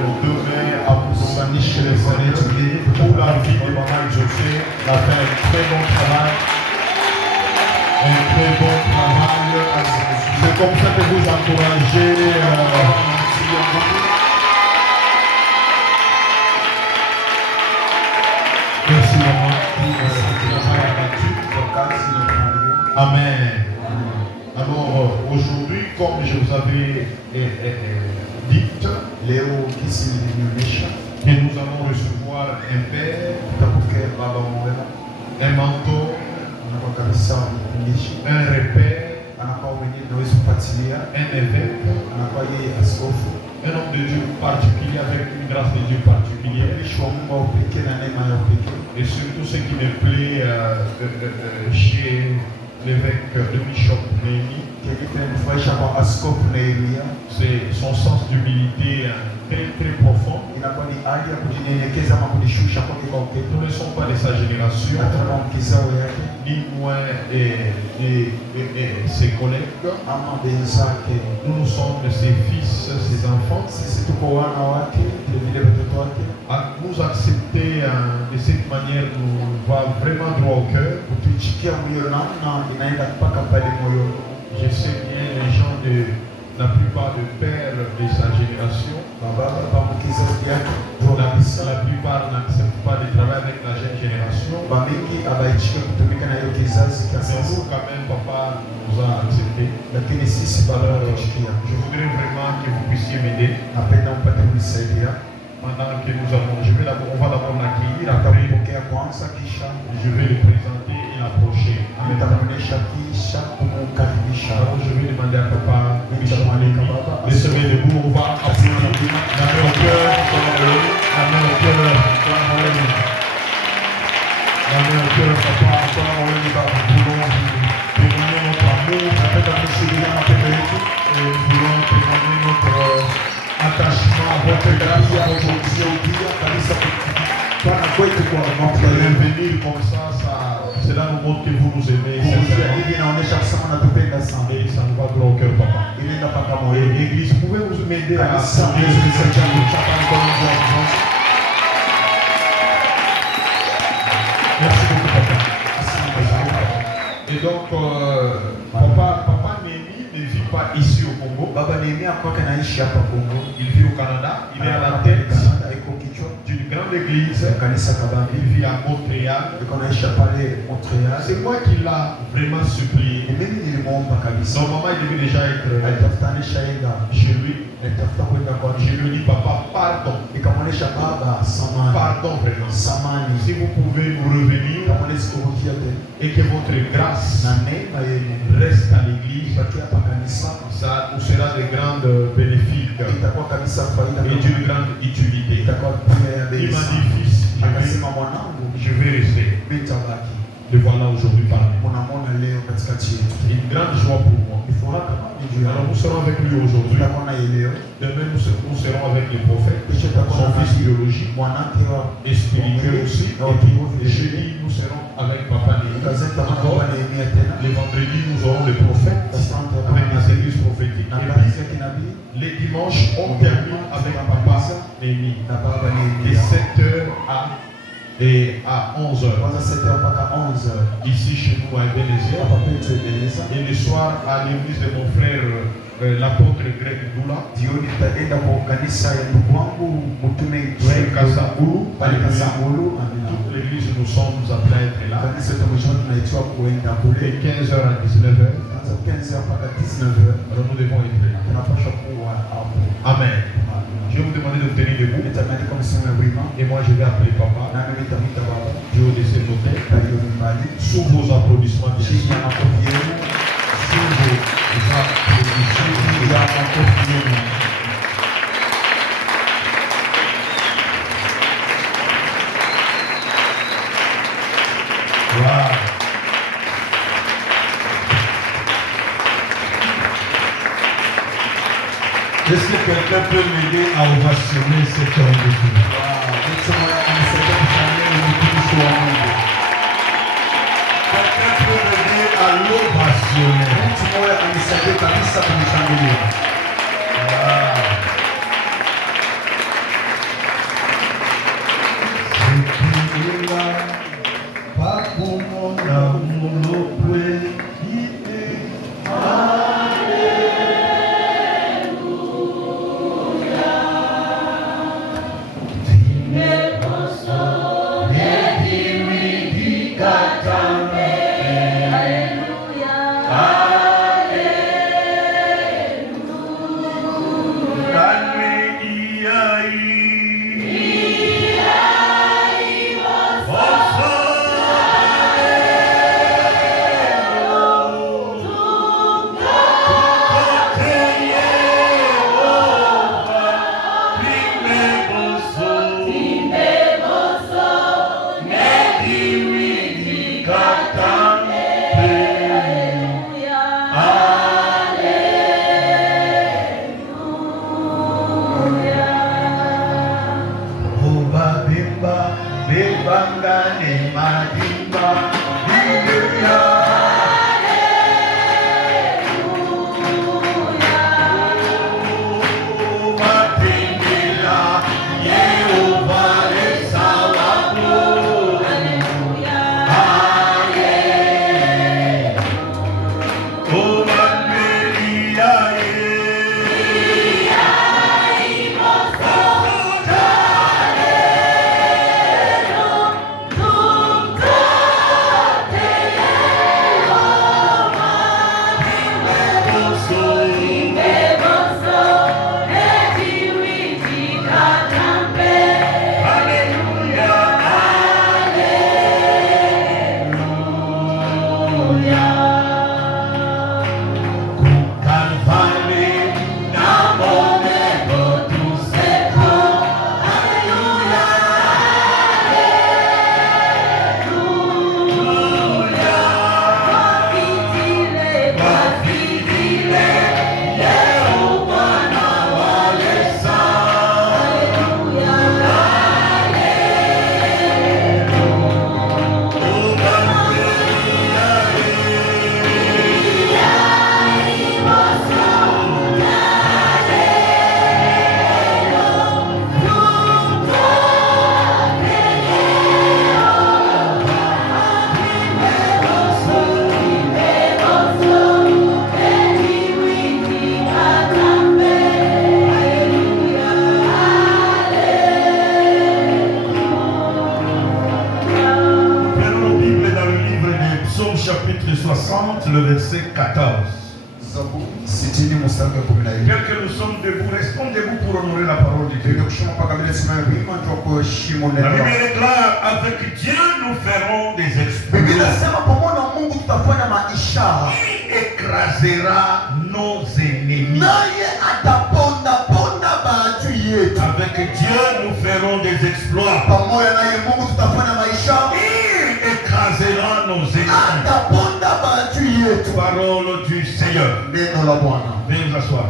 nos deux mains à Moussanische les années pour la vie de Maman José. Elle a fait un très bon travail. Un très bon travail. C'est comme ça que vous encouragez. Merci maman. Amen. Alors aujourd'hui, comme je vous avais dit, que nous allons recevoir un père, un manteau, un repère, un évêque, un homme de Dieu particulier avec une grâce de Dieu particulière. Et surtout ce qui me plaît chez l'évêque de Bishop Néhémie, c'est son sens d'humilité très très profond. Nous ne sommes pas de sa génération, ni moi et ses collègues. Nous sommes ses fils, ses enfants. Nous accepter de cette manière nous va vraiment droit au cœur. Je sais bien les gens de la plupart de pères de sa génération. La plupart n'acceptent pas de travailler avec la jeune génération. Mais nous, quand même, papa nous a accepté. Alors, je voudrais vraiment que vous puissiez m'aider. Pendant que nous allons, on va d'abord l'accueillir, après je vais le présenter et l'approcher. Alors je vais demander à papa de se mettre debout, on va applaudir la main au cœur, la main au cœur, la main au cœur, papa, nous voulons témoigner notre amour, et nous voulons témoigner notre attachement à votre grâce, à votre venir comme ça, cela nous montre que vous nous aimez. Et ça nous va droit au cœur, papa. Et l'église, pouvez-vous m'aider à merci beaucoup, papa. Et donc, papa Néhémie ne vit pas ici au Congo. Il vit au Canada. Il est à la tête d'une grande église. Il vit à Montréal. C'est moi qui l'a vraiment supplié. Normalement, il devait déjà être chez lui. Je lui dis, papa, pardon. Pardon vraiment. Si vous pouvez nous revenir et que votre grâce reste à l'église, ça nous sera de grandes bénéfices et d'une grande utilité. Il m'a dit, fils, je vais rester. Le voilà aujourd'hui parmi nous. Une grande joie pour moi. Alors nous serons avec lui aujourd'hui. Demain nous serons avec les prophètes, son fils biologique et spirituel aussi. Et jeudi nous serons avec papa Néhémie. Les vendredis nous aurons les prophètes avec les églises prophétiques. Et les dimanches on termine avec papa Néhémie de 7h à 11h. Ici chez nous à Ebenezer. Et le soir à l'église de mon frère l'apôtre Greg Doula. Toute l'église nous sommes appelés à être là. De 15h à 19h. Alors nous devons être là. Amen. Je vais vous demander de vous tenir debout. Et moi je vais appeler papa. Je vais laisser nos têtes. Sous vos applaudissements, bien sûr. Sous vos applaudissements. Wow. Est-ce que quelqu'un peut m'aider à ovationner cet homme de Dieu? Quelqu'un peut m'aider à l'ovationner? le verset 14. Tel que nous sommes debout, restons debout pour honorer la parole de Dieu. La Bible déclare, avec Dieu nous ferons des exploits. Il écrasera nos ennemis. Avec Dieu nous ferons des exploits. Il écrasera nos ennemis. Parole du Seigneur. Veuillez vous asseoir.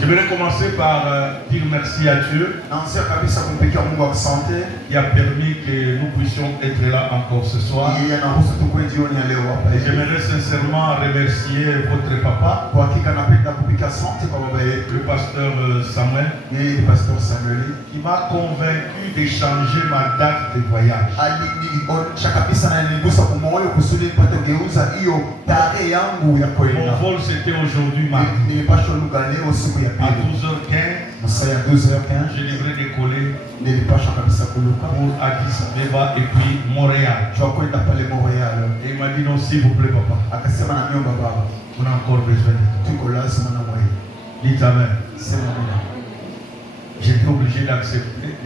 Je voudrais commencer par dire merci à Dieu qui a permis que nous puissions être là encore ce soir. Et j'aimerais sincèrement remercier votre papa, le pasteur Samuel, qui m'a convaincu de changer ma date de voyage. Mon vol c'était aujourd'hui mardi. À 12h15, je devrais décoller pour Addis Abeba et puis Montréal. Et il m'a dit non, s'il vous plaît, papa, on a encore besoin de toi. Dites amen. J'étais obligé d'accepter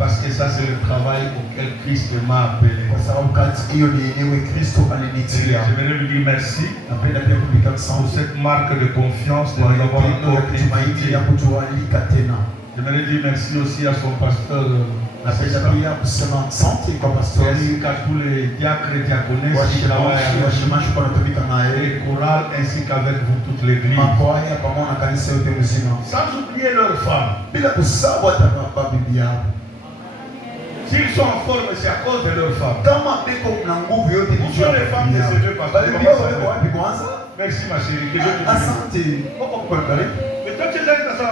parce que ça c'est le travail auquel Christ m'a appelé. J'aimerais lui dire merci pour cette marque de confiance de nous avoir encore invité. J'aimerais dire merci aussi à son pasteur, ainsi qu'à tous les diacres et diaconesses qui travaillent avec les chorales ainsi qu'avec vous toute l'église. Sans oublier leurs femmes. S'ils sont en forme, c'est à cause de leurs femmes. Pourquoi les femmes ne se veulent pas? Merci ma chérie. Que Dieu te bénisse. Mais toi tu es allé dans sa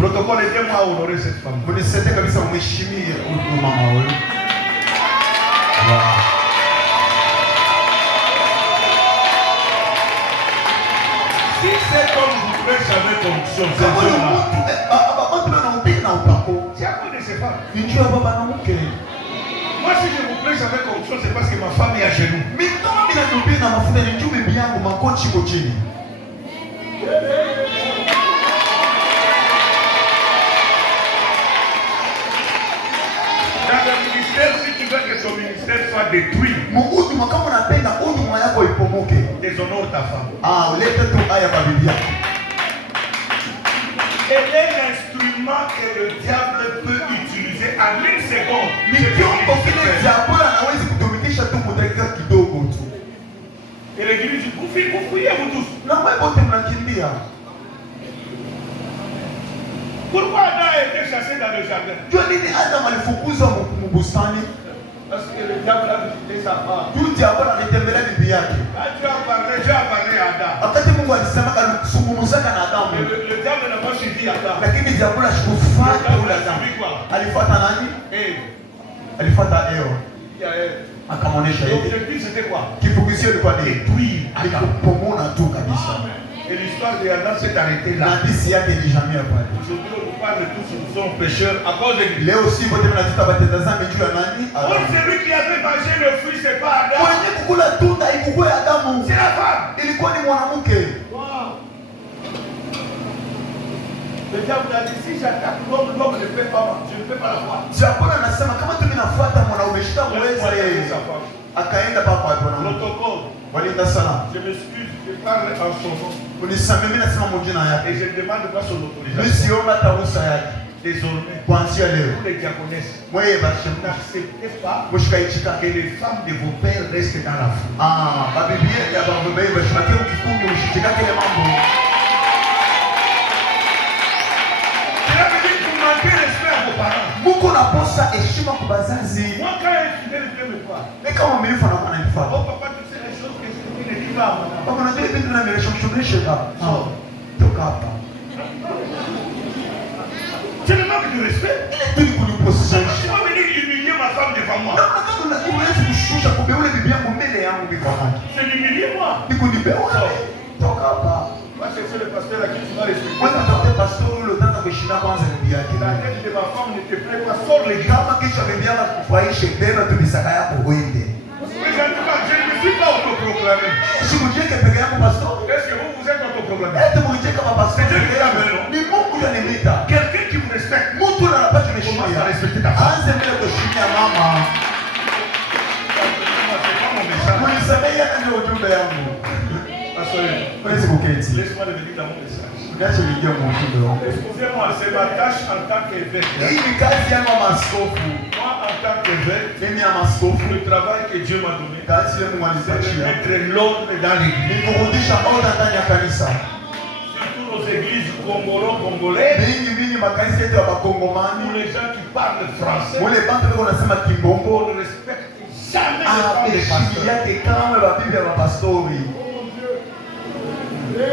Protocole, aidez-moi à honorer cette femme. Vous ne savez comme ça, vous m'échimez au maman. Si cet homme vous prêche avec conviction, c'est à cause de ces femmes. Moi, si je vous prêche avec conviction, c'est parce que ma femme est à genoux. Dans le ministère, si tu veux que ton ministère soit détruit, déshonore ta femme. Elle est l'instrument que le diable peut utiliser en une seconde. Et l'église dit, vous fouillez vous tous. Pourquoi Adam a été chassé dans le jardin? Parce que le diable a visité sa femme. Quand tu as parlé, Dieu a parlé à Adam. Le diable n'a pas suivi Adam. Le diable a suivi quoi? L'objectif c'était quoi? Détruire Adam. Et l'histoire de Adam s'est arrêtée là. Aujourd'hui, on nous parle de tous nous sommes pécheurs à cause de lui. Oh, celui qui avait mangé le fruit, c'est pas Adam. C'est la femme. Wow. Le diable a dit, si j'attaque l'homme, l'homme ne peut pas, je ne peux pas la voir. Protocole. Je m'excuse, je parle en son nom. Et je ne demande pas son autorisation. Désormais, pour les diaconesses, n'acceptez pas que les femmes de vos pères restent dans la foi. Cela veut dire que vous manquez respect à vos parents. Moi, quand un fidèle vient me voir, oh papa, tu sais les choses que je ne dis pas à mon enfant. C'est le manque de respect. Tu vas venir humilier ma femme devant moi. C'est l'humilier moi. Moi, c'est le pasteur à qui tu vas respecter. La tête de ma femme ne te plaît pas, sors les gars. Mais en tout cas, je ne me suis pas autoproclamé. Est-ce que vous êtes autoproclamé? C'est Dieu qui l'a mené, non? Quelqu'un qui vous respecte, commence à respecter ta femme. C'est pas mon message. Laisse-moi devenir dans mon message. Excusez-moi, c'est ma tâche en tant qu'évêque. Moi, en tant qu'évêque, le travail que Dieu m'a donné, c'est de mettre l'ordre dans l'église. Surtout nos églises congolaises, où les gens qui parlent français, on ne respecte jamais les femmes des pasteurs.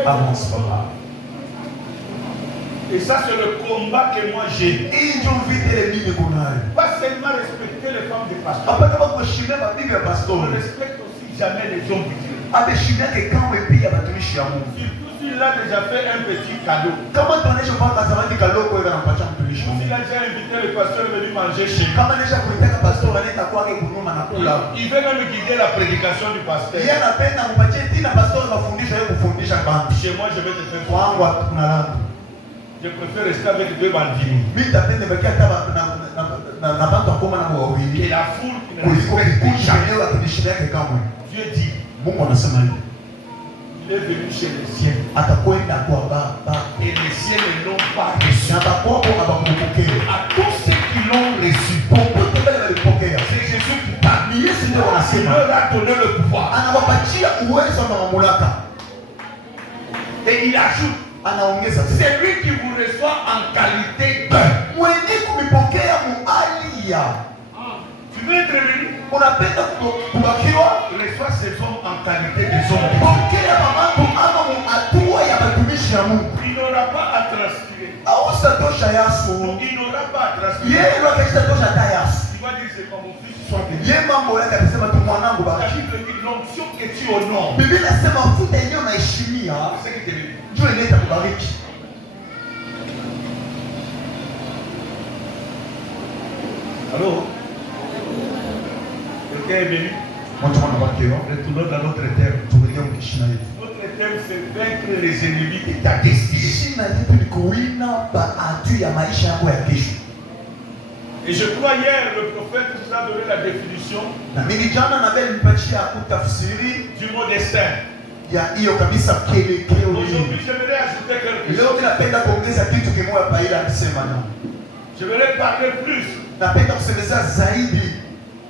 Avance, papa. Et ça, c'est le combat que moi j'ai. Pas seulement respecter les femmes des pasteurs. On respecte aussi jamais les hommes de Dieu. Surtout s'il a déjà fait un petit cadeau. S'il a déjà invité le pasteur à venir manger chez lui. Il veut même guider la prédication du pasteur. Chez moi, je vais te faire quoi? Je préfère rester avec deux bandits. Et la foule qui ne respecte jamais. Dieu dit, il est venu chez les siens. Et les siens ne l'ont pas reçu. À tous ceux qui l'ont reçu, c'est Jésus qui parle. Il leur a donné le pouvoir. Et il ajoute, c'est lui qui vous reçoit en qualité de. Tu veux être béni? Reçois ces hommes en qualité des hommes. Il n'aura pas à transpirer. tosha yaso. Il n'aura pas à transférer. Yeye ndo akisha tosha ta yaso. Il va dire c'est pas mon fils, soit béni. Yeye mambo yake akisema tu mwanangu La bariki. Bible dit l'onction que tu honores. Biblia inasema mafuta yenyewe unaheshimia C'est ce qui te dit. ndio inaleta kubariki. Allô? Quelqu'un est béni? Retournons dans notre terme. Notre terme, c'est vaincre les ennemis de ta destinée. Et je crois hier, le prophète nous a donné la définition du mot destin. Aujourd'hui, j'aimerais ajouter quelque chose. J'aimerais parler plus.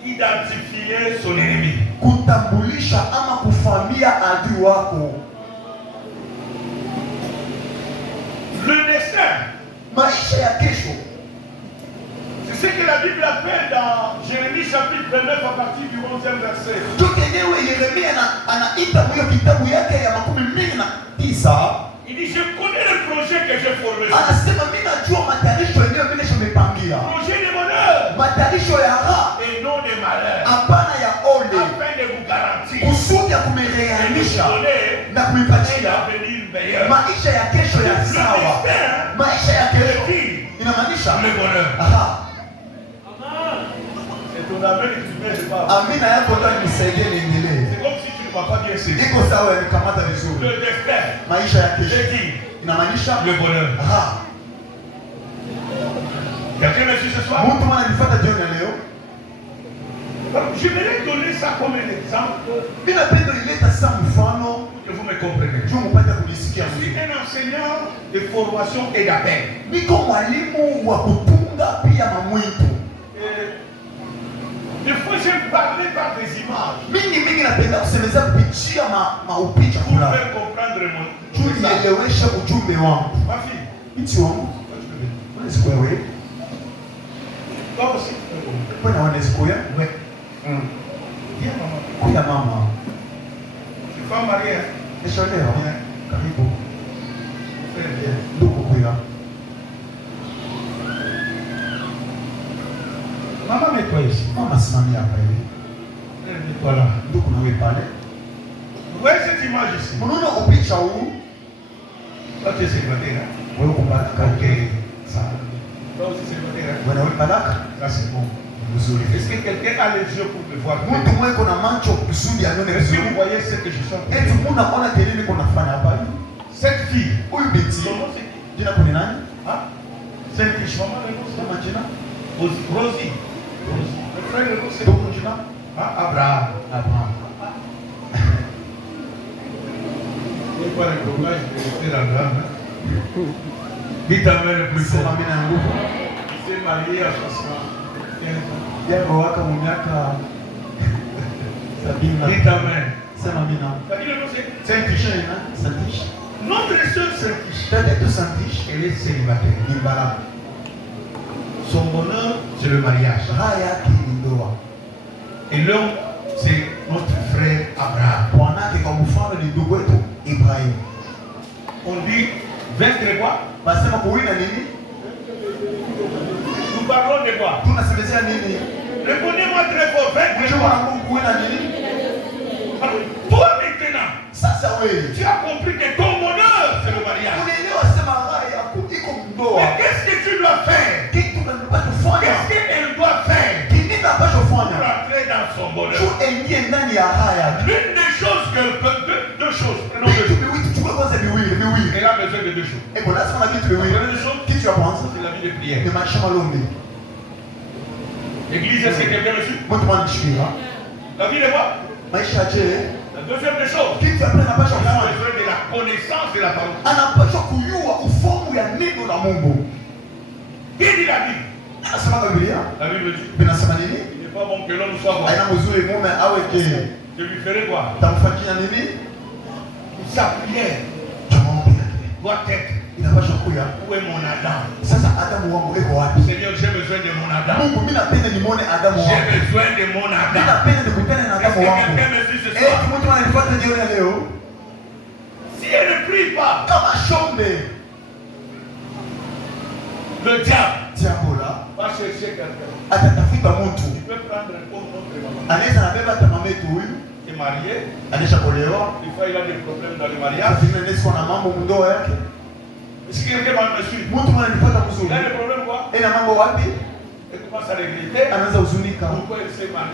Identifier son ennemi. Kutambulisha ama kufamia adui wako. Le destin. Maisha ya kesho. C'est ce que la Bible appelle dans Jérémie chapitre 29 à partir du 11e verset. Tukenyewe Yeremia anaita hiyo kitabu yake ya 29. Il dit je connais le projet que j'ai formé. Anasema mimi najua matayarisho yenyewe mimi nimepangia. Projet de bonheur. Matayarisho ya raha. Et non de malheur. Hapana ya ole. Afin de vous garantir. Kusudi ya kumerealisha na kumipatia maisha ya kesho ya sawa. Maisha ya kesho inamaanisha le bonheur. Aha. C'est ton amen qui m'aide pas. Amina yako ndio nisaidie niendelee. C'est comme si tu ne m'as pas bien saisi. Iko sawa nikamata vizuri. Le destin. Maisha ya kesho inamaanisha le bonheur. Aha. Quelqu'un me suit ce soir? Mtu mwana nifuata jioni ya leo. Je vais donner ça comme un exemple. Bila pendo ileta sasa mfano que vous me comprenez. Je mpate kulisikia. Je suis un enseignant de formation et d'appel. Niko mwalimu wa kutunga pia mamwito. Des fois j'aime parler par des images. Mingi napenda kusemeza kupitia maupicha pour faire comprendre mon nieleweshe ujumbe wangu. Ma fille, binti wangu. Unaweza wewe? Toi aussi. Bwana unaweza kuya? Ouais. Viens maman. Kuya mama. Tu vas marier. Nisholewa. Karibu. Très bien. Ndugu kuya. Maman, mets-toi ici. Mama simamia hapa hivi. Mets-toi là. Ndugu na wewe pale. Voyez cette image ici. Unaona upicha huu? Toi tu es célibataire. Wewe uko baraka. Ok. Ça. Toi aussi célibataire. Bwana wewe baraka? Ça c'est bon. Mzuri. Est-ce que quelqu'un a les yeux pour me voir? Mtu mmoja kuna macho kusudi anione Est-ce que vizuri. vous voyez ce que je suis en train de Eti faire? unaona kile niko nafanya hapa hivi? Cette fille. Huyu binti. Comment c'est? Jina kwa nani? Hein? Cette fille, je m'en Sema jina. Rosie. Le frère de Rosie. Ndugu jina? Ah, Abraham. Abraham. Il pas le problème, je vais rester d'Abraham. Dites amen le plus fort. Sema mimi na nguvu. Il s'est marié à 75 ans. Yako waka miaka 70. Dites amen. Sema mimi na. C'est-à-dire le nom c'est Saint-Tiche na Saint-Tiche. notre sœur Saint-Tiche. Tata de Saint-Tiche. Elle est célibataire. Ni baraka. Son bonheur, c'est le mariage. Raha yake ni ndoa. Et l'homme, c'est notre frère Abraham. Bwanake kwa mfano ni ndugu wetu Ibrahim. On dit vaincre quoi? Basema kuwina nini? Nous parlons de quoi? Tunasemezea nini? Répondez-moi très fort, vaincre Mjomba quoi? na Mungu kuwina nini? Alors, toi maintenant, Sasa wewe. tu as compris que ton bonheur, c'est le mariage. Unaelewa sema raha yako iko ndoa. Mais qu'est-ce que tu dois faire? Kitu tunapaswa kufanya. Qu'est-ce qu'elle doit faire Kini tunapaswa pour kufanya. entrer dans son bonheur? Tuingie ndani ya raha yake. L'une des choses qu'elle peut, deux choses. Prenons Vitu deux choses. viwili, chukua kwanza viwili. Elle a besoin de deux choses. Eko lazima na vitu viwili. Prenez deux choses. Kitu ya kwanza C'est la vie de prière. ni maisha malombi. L'église, est-ce que quelqu'un me suit? Mtu mwanishikira. La vie de quoi? Maisha je. La deuxième des choses. Kitu ya pili anapaswa Elle a kufanya. besoin de la connaissance de la parole. Anapaswa kujua ufahamu ya neno la Mungu. Qui dit la Bible? Anasema Biblia. La Bible dit. Binasema nini? Il n'est pas bon que l'homme soit bon. Aina mzuri mume awe ke. Je lui ferai quoi? Tamfanyia nini? Sa prière Tamwambia yake. doit être. Inapaswa kuya. Où est mon Adam? Sasa Adamu wangu iko wapi? Seigneur, j'ai besoin de mon Adam. Mungu mimi napenda nimuone Adamu J'ai wangu. besoin de mon Mimi Adam. napenda nikutane na Est-ce Adamu que wangu. quelqu'un me suit ce soir? Mtu ananifuata jioni ya leo. Si elle ne prie pas, Kama shombe. Le diable va chercher quelqu'un. Il peut prendre comme notre maman. Il est marié. Des fois, il a des problèmes dans le mariage. Est-ce que quelqu'un va me suivre? Il a des problèmes quoi? Il commence à regretter. Pourquoi il s'est marié?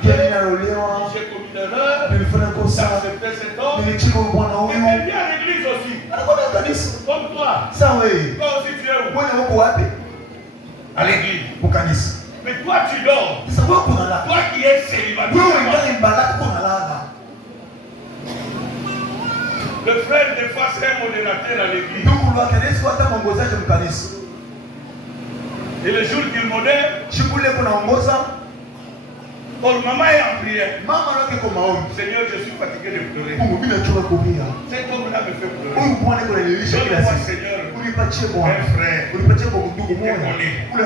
J'ai commis l'erreur. D'accepter cet homme. Il vient à l'église aussi. Comme toi. Toi aussi tu es où? À l'église. Mais toi tu dors. Toi qui es célibataire. Le frère des fois c'est un modérateur à l'église. Et le jour qu'il modère, quand maman est en prière, Seigneur, je suis fatigué de pleurer. Cet homme-là me fait pleurer. Donne-moi, Seigneur, un frère qui te connaît. Et le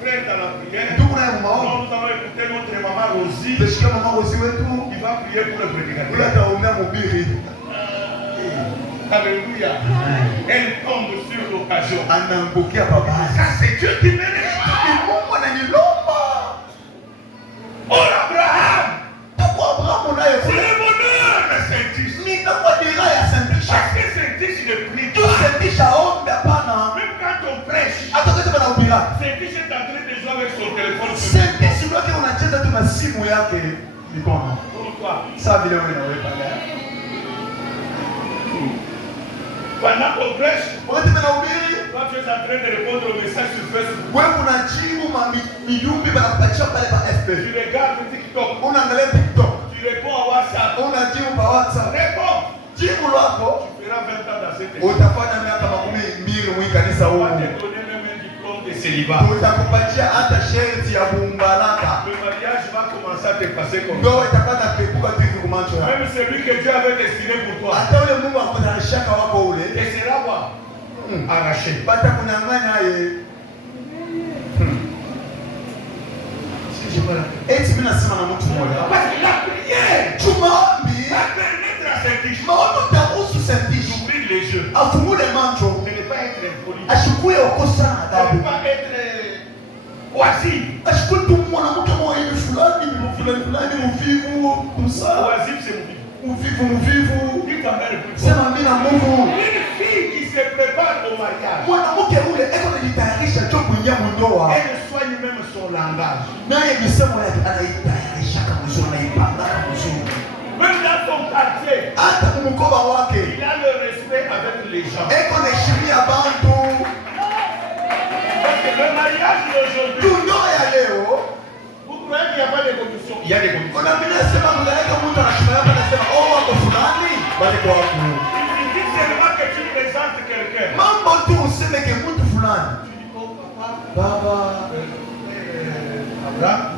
frère dans la prière, quand nous allons écouter notre maman Rosie, qui va prier pour le prédicateur. Alléluia. Elle tombe sur l'occasion. Ça c'est Dieu qui me révèle. Oh Abraham! C'est le bonheur de Saint-Tiche. Parce que Saint-Tiche il est pris. Même quand on prêche, Saint-Tiche est en train de jouer avec son téléphone. Comme toi. Pendant qu'on prêche, quand tu es en train de répondre au message sur Facebook, tu regardes TikTok, tu réponds à WhatsApp, réponds. Tu feras 20 ans dans cette église. On va te donner même un diplôme de célibat. Le mariage va commencer à te passer comme ça. Même celui que Dieu avait destiné pour toi, et sera quoi? Arraché. Parce que la prière va permettre à Saint-Tiche d'ouvrir les yeux. Ce n'est pas être impoli. Ce n'est pas être oisif. Oisif c'est mouvivu. Dis ta mère plus fort. Une fille qui se prépare au mariage, elle soigne même son langage. Même dans son quartier, il a le respect avec les gens. Parce que le mariage d'aujourd'hui, vous croyez qu'il n'y a pas de conditions? Il y a des conditions. Il dit seulement que tu présentes quelqu'un. Tu dis, oh papa,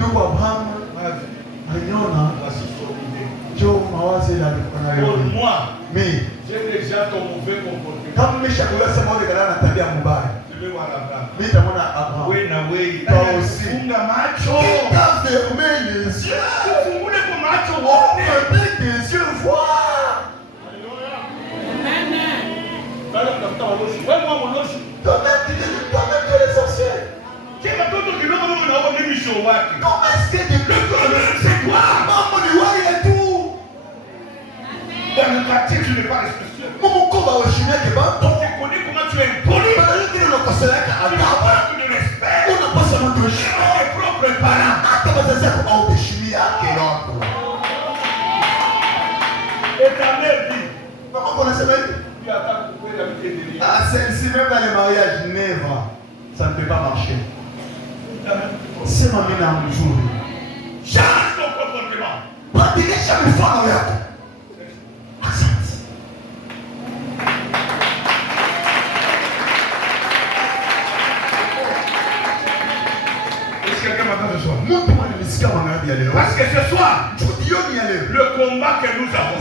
Abraham, voici son idée. Pour moi, j'ai déjà ton mauvais comportement. Je vais voir Abraham. Oui, toi aussi. Funga macho. Fungule kwa macho wote. Dans le quartier, tu n'es pas respectueux. On te connaît comment tu es impoli. Tu n'as pas de respect. Tes propres parents. Éternel dit. Celle-ci même dans les mariages, never. Ça ne peut pas marcher. C'est ma mine en jour. Change ton comportement. Pratiquez chaque fois dans la parce que ce soir, le combat que nous avons,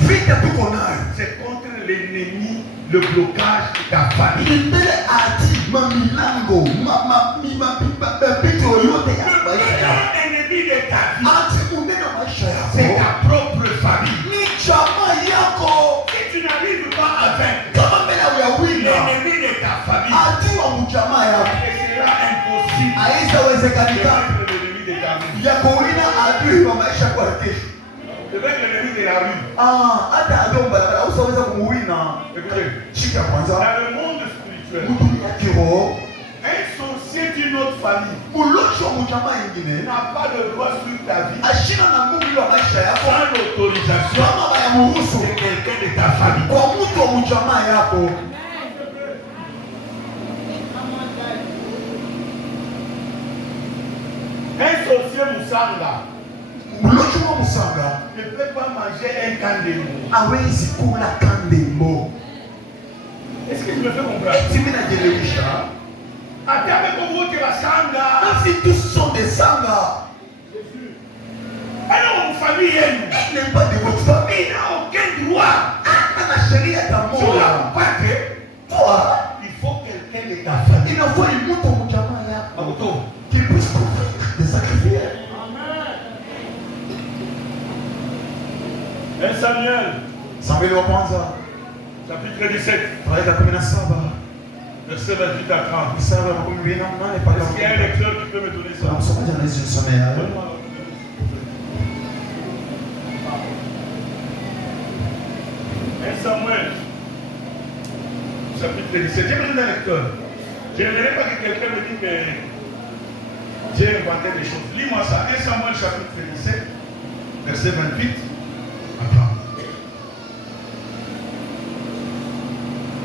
c'est contre l'ennemi, le blocage de ta famille. Le ennemi de ta vie, c'est ta propre famille. Si tu n'arrives pas à vaincre l'ennemi de ta famille, ce sera un inawezekanika l'ennemi de ta vie. ya kuwina adui wa maisha kwa kesho. Avec l'ennemi de la rue. Hata adui barabara usaweza kumuwina. Écoutez, Shika kwanza. dans le monde spirituel, Mtu ya kiroho, un sorcier d'une autre famille mulocho wa mjamaa nyingine n'a pas de droit sur ta vie ashina na nguvu ya maisha yako sans l'autorisation kama bayamuhusu de quelqu'un de ta famille. kwa mtu wa mjamaa yako. Un sorcier Moussanga Mulocho wa musanga ne peut pas manger un kandembo. hawezi kula kandembo. Est-ce que tu me fais comprendre? Eti mimi najielewisha. Hata avec wote basanga. Même si tous sont des sangas, Alors une famille yenu. elle n'est pas de votre famille. Il n'a aucun droit. Hata na sheria ya Sur Mungu. la patrie, Toi, il faut quelqu'un de ta famille. inafaa mtu wa mjamaa yako Abuto. qui puisse offrir des sacrifices. 1 Samuel, Samueli wa kwanza chapitre 17, tunaenda 17 verset 28 à 30. mstari wa 18 mpaka Est-ce qu'il y a un lecteur qui peut me donner ça? msomaji anaweza kusomea. Donne-moi. 1 Samuel, chapitre 17. J'ai besoin d'un lecteur. Je n'aimerais pas que quelqu'un me dise que j'ai inventé des choses. Lis-moi ça. 1 Samuel, chapitre 17, verset 28. Attends.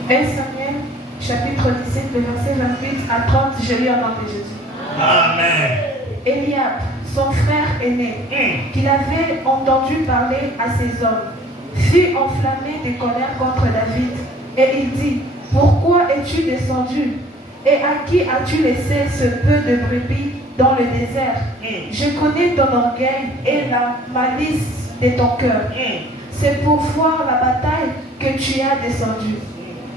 1 Samuel, chapitre 17, le verset 28 à 30, je lis au nom de Jésus. Amen. Eliab, son frère aîné, qu'il avait entendu parler à ses hommes, fut enflammé de colère contre David. Et il dit, pourquoi es-tu descendu? Et à qui as-tu laissé ce peu de brebis dans le désert? Je connais ton orgueil et la malice de ton cœur. C'est pour voir la bataille que tu as descendu.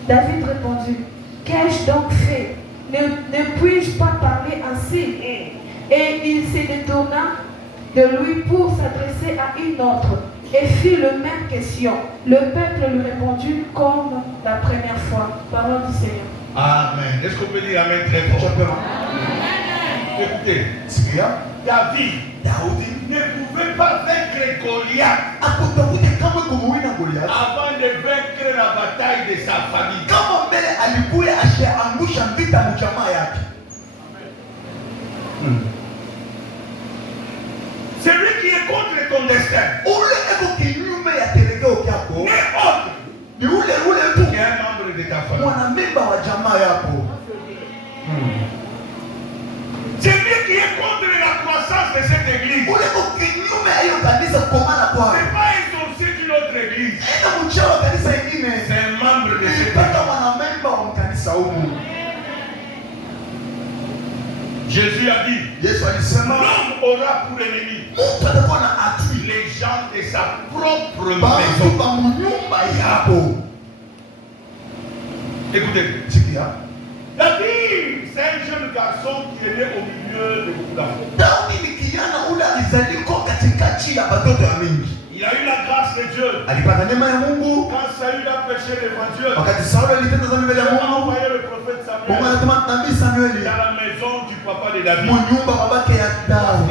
David répondit, qu'ai-je donc fait? Ne puis-je pas parler ainsi? Et il se détourna de lui pour s'adresser à une autre et fit la même question. Le peuple lui répondit comme la première fois. Parole du Seigneur. Amen. Est-ce qu'on peut dire Amen très fort? Écoutez, David ne pouvait pas vaincre Goliath avant de vaincre la bataille de sa famille. Celui qui est contre ton destin n'est autre qu'un membre de ta famille. Celui qui est contre la croissance de cette église n'est pas un sorcier d'une autre église. C'est un membre de cette église. Jésus a dit, l'homme aura pour ennemi les gens de sa propre maison. Écoutez, David, c'est un jeune garçon qui est né au milieu de beaucoup d'enfants. Il a eu la grâce de Dieu. Quand Saül a prêché l'évangile, il a envoyé le prophète Samuel dans la maison du papa de David.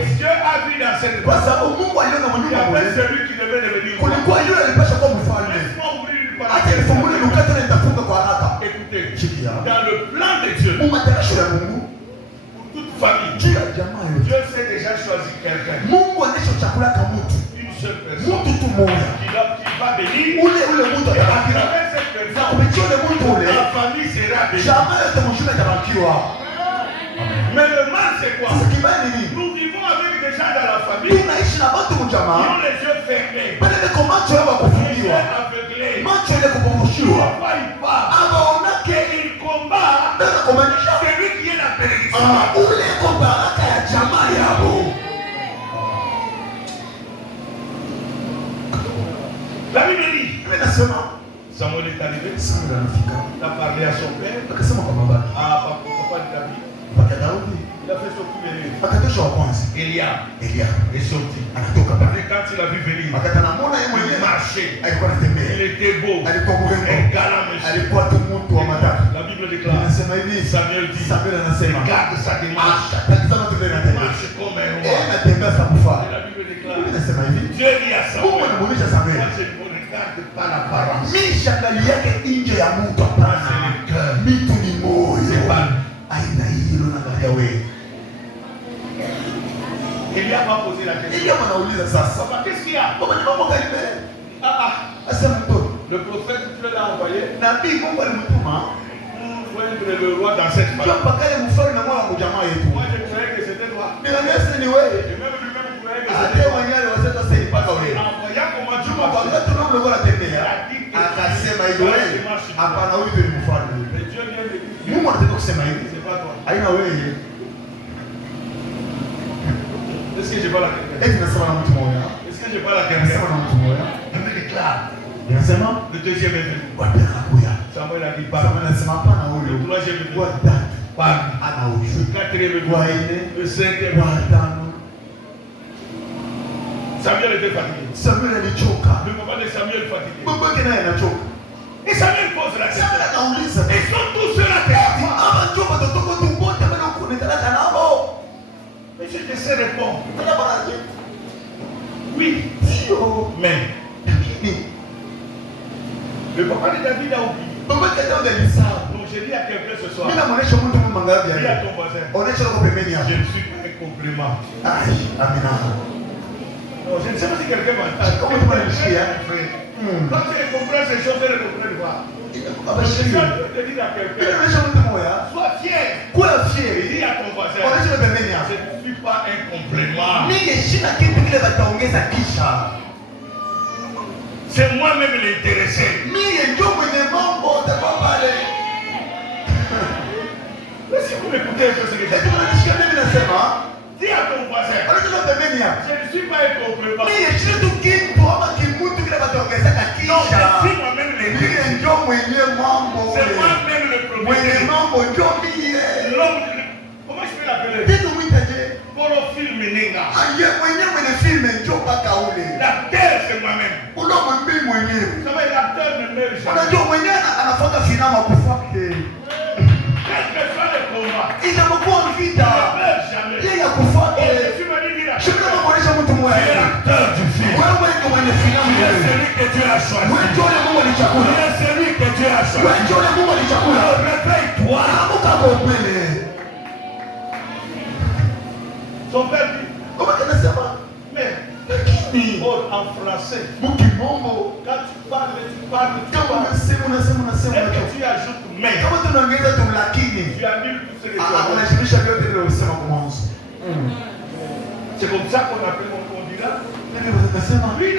Et Dieu a vu dans cette maison, il y avait celui qui devait devenir roi. Laisse-moi ouvrir une parenthèse. Écoutez, dans le plan de Dieu, pour toute famille, Dieu s'est déjà choisi quelqu'un. Une seule personne qui va bénir. Et à travers cette personne, la famille sera bénie. Mais le mal, c'est quoi? Nous vivons avec des gens dans la famille qui ont les yeux fermés, les yeux aveuglés. Pourquoi il parle? Il combat celui qui est la bénédiction. La Bible dit, Samuel est arrivé, il a parlé à son père, à papa de David. Il a fait sortir Eliab est sorti. Et quand il a vu venir, il marchait, il était beau, un galant monsieur. La Bible déclare, Samuel dit, regarde sa démarche, Mimi shangali yake nje ya mtu hapana. Mtu ni moyo. Aina hilo naangalia wewe. Il a pas posé la question. Il a anauliza sasa. Papa, qu'est-ce qu'il y a? Baba ni mambo gani mbele? Asa mtoto. Le prophète, tu l'as envoyé. Nabii Mungu alimtuma Poindre le roi dans cette ndio famille. mpaka ile mfalme na mwana wa jamaa yetu. Moi, je croyais que c'était toi. Niambia ni wewe. Et même lui-même croyait que Hata c'était toi. mwenyewe wasema sasa mpaka wewe. Envoyant comment tu Kwa m'as sababu tunaona mlikuwa natembea. Akasema hivi wewe. Hapana huyu ndio mfalme. Mais Dieu vient de dire, Mungu anataka kusema hivi. c'est pas toi. Haina wewe. Est-ce que j'ai pas la question? Eti nasema na mtu mmoja. Est-ce que j'ai pas la Nasema question? na mtu mmoja. Avec clair. Nasema Le deuxième est venu. wataka kuya. Samuel a dit Sasa pas. nasema hapana Le huyo. troisième est venu. Watatu. Pas. Ana huyo. Le quatrième est Wa venu. nne. Le cinquième est venu. Watano. Samuel était fatigué. Samuel alichoka. Le papa de Samuel fatigué. Babake naye anachoka. Et Samuel pose la question. Samuel anauliza. Ils sont tous sur la terre. Ama njoo watoto wetu wote bado kuonekana kanao. Mais je te sais répondre. Ndio bwana. Oui. Ndio. Mais Lakini le papa de David a oublié. babake ndio alisahau. Donc j'ai dit à quelqu'un ce soir. Mimi namuonesha mtu mmoja mangapi Dis à yake. ton voisin. Onesha kwa pembeni Je yako. ne suis pas un complément. Ai, amina. Non, je ne sais pas si quelqu'un m'entend. Comment tu m'as dit, hein? Quand tu comprends ces choses, tu les comprends pas. Baba Je suis shika. en train de dire à Mimi quelqu'un. namuonesha mtu mmoja. Sois fier. Kuwa fieri. Dis à ton voisin. Onesha kwa pembeni Je yako. ne suis pas un complément. Mimi shina kitu kile bataongeza kisha. C'est moi-même l'intéressé. Mimi ndio mwenye mambo utakuwa pale. Mais si vous m'écoutez un peu ce que je Eti dis, unanisikia mimi nasema? dis à ton voisin. Onesha kwa pembeni yako. Je ne suis pas un complément. Mimi shina tu kitu ama kimutu kile bataongeza Non, je kisha. suis moi-même Mimi l'intéressé. ndio mwenye mambo. C'est moi-même le Mwenye propriétaire. mambo ndio mie. L'homme, comment je peux l'appeler? Tendo mwitaje? Porophile Meninga. Aye mwenye filme ndio mpaka ule. L'acteur, c'est moi-même. Unaomba mimi mwenyewe. Vous savez, l'acteur ne meurt jamais. Unajua mwenyewe anafuata sinema kufake. Quel que soit le combat, Inapokuwa il vita, ne meurt jamais. yeye Et akufake. tu me dis, dis Shukrani l'acteur. kwa kuonesha mtu Tu es mmoja. l'acteur du film. Wewe ndio mwenye Tu filamu es wewe. celui que Dieu a choisi. Wewe ndio ule Mungu Tu alichakula. es celui que Dieu a choisi. Wewe ndio ule Mungu alichakula. Alors réveille-toi. Amuka kwa mbele. Son père dit, Kama tunasema mais lakini oh, en français, mkimombo quand tu parles, tu parles. kama unasema Dès que tu ajoutes mais, kama tunaongeza tu lakini tu annules tout ce que tu as dit. anashimisha vyote vile ulisema kwa mwanzo. C'est comme ça qu'on appelle, on dira. Nini tunasema? Lui,